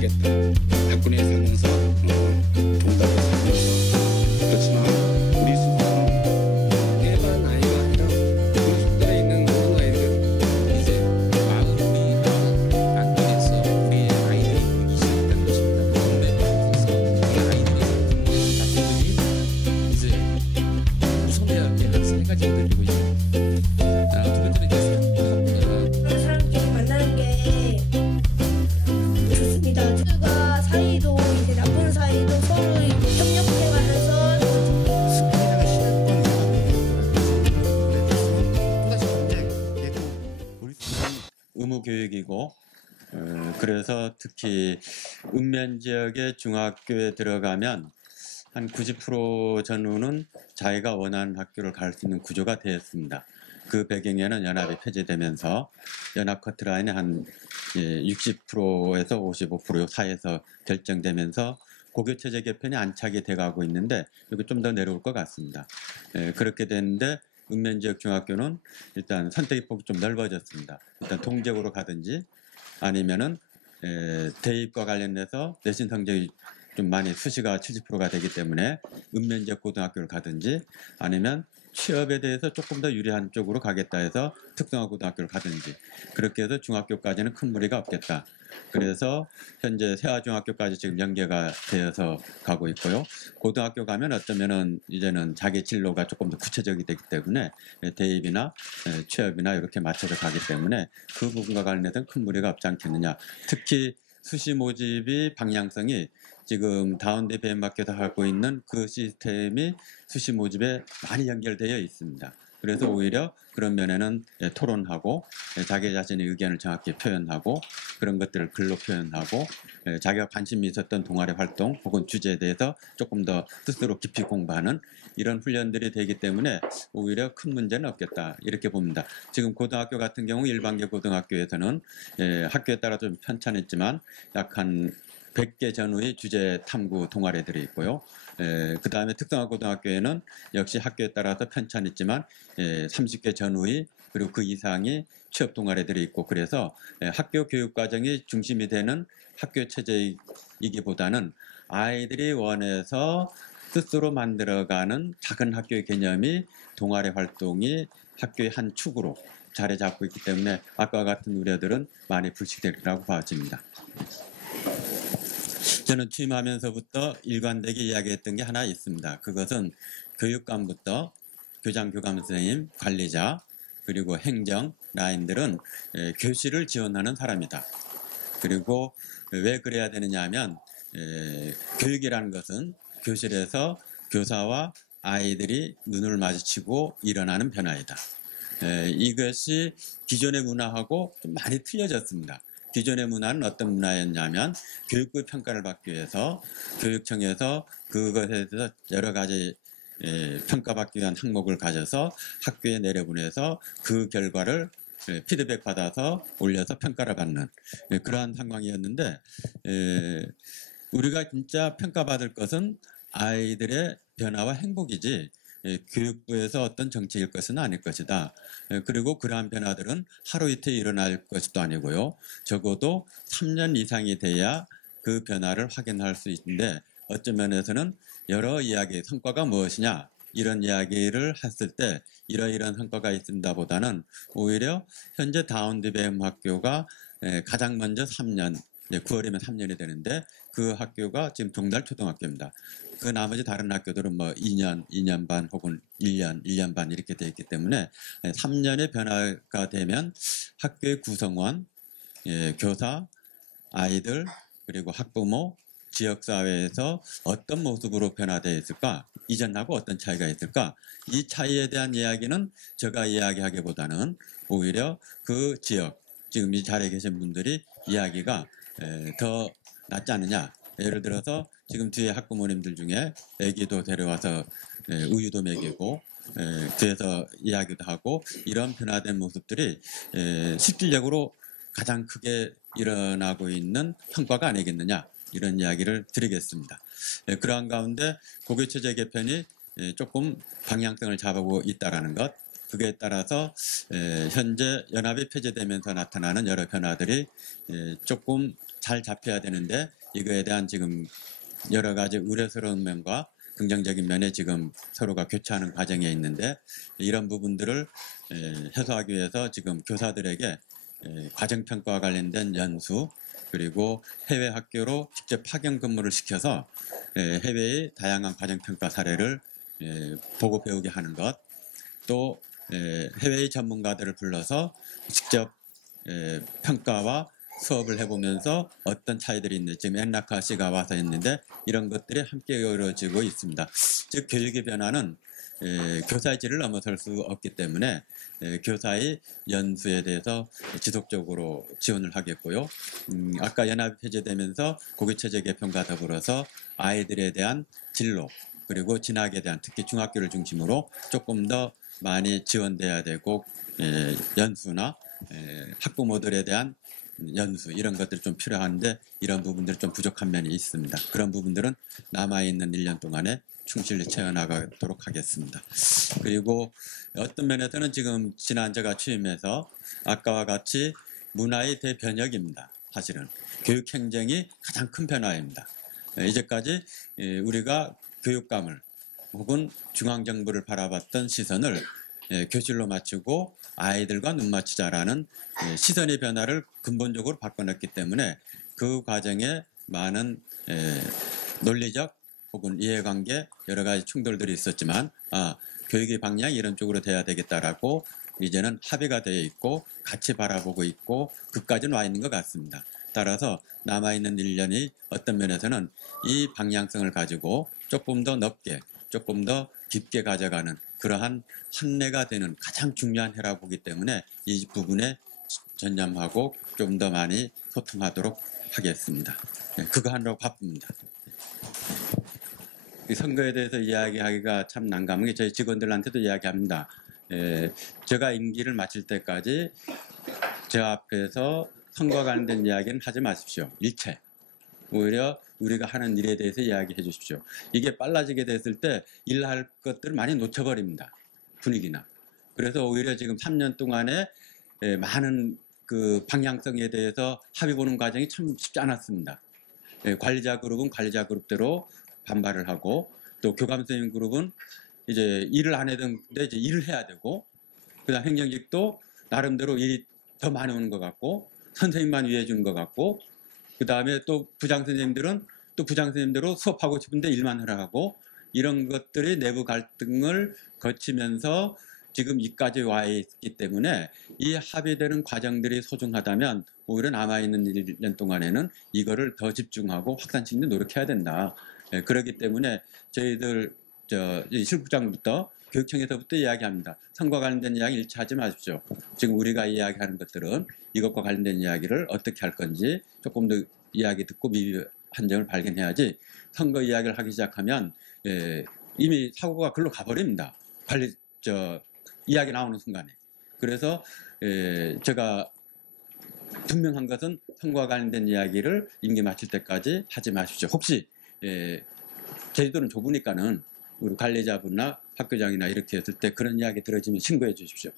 되겠다. 학군에 살면서 동달에 살면서 그렇지만 우리 수도는 일반 아이가 아니라 우리 수도에 있는 모든 아이들은 이제 마을이나 안동에서 우리 아이들이 보기 시작했다는 것입니다. 동네에서 우리 아이들이 자신들이 이제 우선해야 할 세 가지 들리고 있습니다. 두 번째는 이제 사람끼리 만나는 게 좋습니다. 친구가 사이도 이제 나쁜 사이도 서로 협력해가면서 스페인어가 시작된 의무 교육이고 그래서 특히 읍면 지역의 중학교에 들어가면 한 90% 전후는 자기가 원하는 학교를 갈 수 있는 구조가 되었습니다. 그 배경에는 연합이 폐지되면서 연합 커트라인이 한 60%에서 55% 사이에서 결정되면서 고교체제 개편이 안착이 돼가고 있는데 여기 좀 더 내려올 것 같습니다. 그렇게 됐는데 읍면 지역 중학교는 일단 선택의 폭이 좀 넓어졌습니다. 일단 동적으로 가든지 아니면은 대입과 관련해서 내신 성적이 좀 많이 수시가 70%가 되기 때문에 읍면 지역 고등학교를 가든지 아니면 취업에 대해서 조금 더 유리한 쪽으로 가겠다 해서 특성화 고등학교를 가든지 그렇게 해서 중학교까지는 큰 무리가 없겠다. 그래서 현재 세화중학교까지 지금 연계가 되어서 가고 있고요. 고등학교 가면 어쩌면은 이제는 자기 진로가 조금 더 구체적이 되기 때문에 대입이나 취업이나 이렇게 맞춰서 가기 때문에 그 부분과 관련해서는 큰 무리가 없지 않겠느냐. 특히 수시 모집이 방향성이 지금 다운대 BM학교에서 하고 있는 그 시스템이 수시 모집에 많이 연결되어 있습니다. 그래서 오히려 그런 면에는 토론하고 자기 자신의 의견을 정확히 표현하고 그런 것들을 글로 표현하고 자기가 관심이 있었던 동아리 활동 혹은 주제에 대해서 조금 더 스스로 깊이 공부하는 이런 훈련들이 되기 때문에 오히려 큰 문제는 없겠다 이렇게 봅니다. 지금 고등학교 같은 경우 일반계 고등학교에서는 학교에 따라 좀 편차했지만 약 한 100개 전후의 주제 탐구 동아리들이 있고요. 그 다음에 특성화 고등학교에는 역시 학교에 따라서 편차는 있지만 30개 전후의 그리고 그 이상의 취업 동아리들이 있고 그래서 학교 교육 과정이 중심이 되는 학교 체제이기보다는 아이들이 원해서 스스로 만들어가는 작은 학교의 개념이 동아리 활동이 학교의 한 축으로 자리 잡고 있기 때문에 아까 같은 우려들은 많이 불식되리라고 봐집니다. 저는 취임하면서부터 일관되게 이야기했던 게 하나 있습니다. 그것은 교육감부터 교장, 교감 선생님, 관리자, 그리고 행정 라인들은 교실을 지원하는 사람이다. 그리고 왜 그래야 되느냐 하면 교육이라는 것은 교실에서 교사와 아이들이 눈을 마주치고 일어나는 변화이다. 이것이 기존의 문화하고 좀 많이 틀려졌습니다. 기존의 문화는 어떤 문화였냐면 교육부 평가를 받기 위해서 교육청에서 그것에 대해서 여러 가지 평가받기 위한 항목을 가져서 학교에 내려보내서 그 결과를 피드백 받아서 올려서 평가를 받는 그러한 상황이었는데 우리가 진짜 평가받을 것은 아이들의 변화와 행복이지 교육부에서 어떤 정책일 것은 아닐 것이다. 그리고 그러한 변화들은 하루 이틀 일어날 것도 아니고요. 적어도 3년 이상이 돼야 그 변화를 확인할 수 있는데 어떤 면에서는 여러 이야기, 성과가 무엇이냐 이런 이야기를 했을 때 이러이러한 성과가 있습니다 보다는 오히려 현재 다운디베임 학교가 가장 먼저 3년, 9월이면 3년이 되는데 그 학교가 지금 종달 초등학교입니다. 그 나머지 다른 학교들은 뭐 2년, 2년 반 혹은 1년, 1년 반 이렇게 되어 있기 때문에 3년의 변화가 되면 학교의 구성원, 교사, 아이들, 그리고 학부모, 지역사회에서 어떤 모습으로 변화되어 있을까? 이전하고 어떤 차이가 있을까? 이 차이에 대한 이야기는 제가 이야기하기보다는 오히려 그 지역, 지금 이 자리에 계신 분들이 이야기가 더 낫지 않느냐. 예를 들어서 지금 뒤에 학부모님들 중에 애기도 데려와서 우유도 먹이고 뒤에서 이야기도 하고 이런 변화된 모습들이 실질적으로 가장 크게 일어나고 있는 성과가 아니겠느냐 이런 이야기를 드리겠습니다. 그러한 가운데 고교체제 개편이 조금 방향성을 잡고 있다는 것 그에 따라서 현재 연합이 폐지되면서 나타나는 여러 변화들이 조금 잘 잡혀야 되는데 이거에 대한 지금 여러 가지 우려스러운 면과 긍정적인 면에 지금 서로가 교차하는 과정에 있는데 이런 부분들을 해소하기 위해서 지금 교사들에게 과정평가와 관련된 연수 그리고 해외 학교로 직접 파견 근무를 시켜서 해외의 다양한 과정평가 사례를 보고 배우게 하는 것, 또 해외의 전문가들을 불러서 직접 평가와 수업을 해보면서 어떤 차이들이 있는지 지금 엔라카 씨가 와서 했는데 이런 것들이 함께 이루어지고 있습니다. 즉 교육의 변화는 교사의 질을 넘어설 수 없기 때문에 교사의 연수에 대해서 지속적으로 지원을 하겠고요. 아까 연합이 폐지되면서 고교체제 개편과 더불어서 아이들에 대한 진로 그리고 진학에 대한 특히 중학교를 중심으로 조금 더 많이 지원돼야 되고 연수나 학부모들에 대한 연수 이런 것들이 좀 필요한데 이런 부분들이 좀 부족한 면이 있습니다. 그런 부분들은 남아있는 1년 동안에 충실히 채워나가도록 하겠습니다. 그리고 어떤 면에서는 지금 지난 제가 취임해서 아까와 같이 문화의 대변혁입니다. 사실은 교육행정이 가장 큰 변화입니다. 이제까지 우리가 교육감을 혹은 중앙정부를 바라봤던 시선을 교실로 맞추고 아이들과 눈 맞추자라는 시선의 변화를 근본적으로 바꿔놨기 때문에 그 과정에 많은 논리적 혹은 이해관계 여러 가지 충돌들이 있었지만 교육의 방향이 이런 쪽으로 돼야 되겠다라고 이제는 합의가 되어 있고 같이 바라보고 있고 그까지는 와 있는 것 같습니다. 따라서 남아있는 1년이 어떤 면에서는 이 방향성을 가지고 조금 더 넓게 조금 더 깊게 가져가는 그러한 한 해가 되는 가장 중요한 해라고 보기 때문에 이 부분에 전념하고 좀 더 많이 소통하도록 하겠습니다. 그거 하느라고 바쁩니다. 이 선거에 대해서 이야기하기가 참 난감한 게 저희 직원들한테도 이야기합니다. 제가 임기를 마칠 때까지 제 앞에서 선거와 관련된 이야기는 하지 마십시오. 일체. 오히려 우리가 하는 일에 대해서 이야기해 주십시오. 이게 빨라지게 됐을 때 일할 것들을 많이 놓쳐버립니다. 분위기나. 그래서 오히려 지금 3년 동안에 많은 그 방향성에 대해서 합의 보는 과정이 참 쉽지 않았습니다. 관리자 그룹은 관리자 그룹대로 반발을 하고 또 교감 선생님 그룹은 이제 일을 안 해도데 이제 일을 해야 되고 그다음 행정직도 나름대로 일이 더 많이 오는 것 같고 선생님만 위해 주는 것 같고 그 다음에 또 부장 선생님들은 또 부장 선생님대로 수업하고 싶은데 일만 하라 하고 이런 것들이 내부 갈등을 거치면서 지금 이까지 와 있기 때문에 이 합의되는 과정들이 소중하다면 오히려 남아있는 1년 동안에는 이거를 더 집중하고 확산시키는 데 노력해야 된다. 그렇기 때문에 저희들 실국장부터 교육청에서부터 이야기합니다. 선거와 관련된 이야기 일치 하지 마십시오. 지금 우리가 이야기하는 것들은 이것과 관련된 이야기를 어떻게 할 건지 조금 더 이야기 듣고 미비한 점을 발견해야지 선거 이야기를 하기 시작하면 이미 사고가 글로 가버립니다. 이야기 나오는 순간에. 그래서 제가 분명한 것은 선거와 관련된 이야기를 임기 마칠 때까지 하지 마십시오. 혹시 제주도는 좁으니까는 우리 관리자분이나 학교장이나 이렇게 했을 때 그런 이야기 들어지면 신고해 주십시오.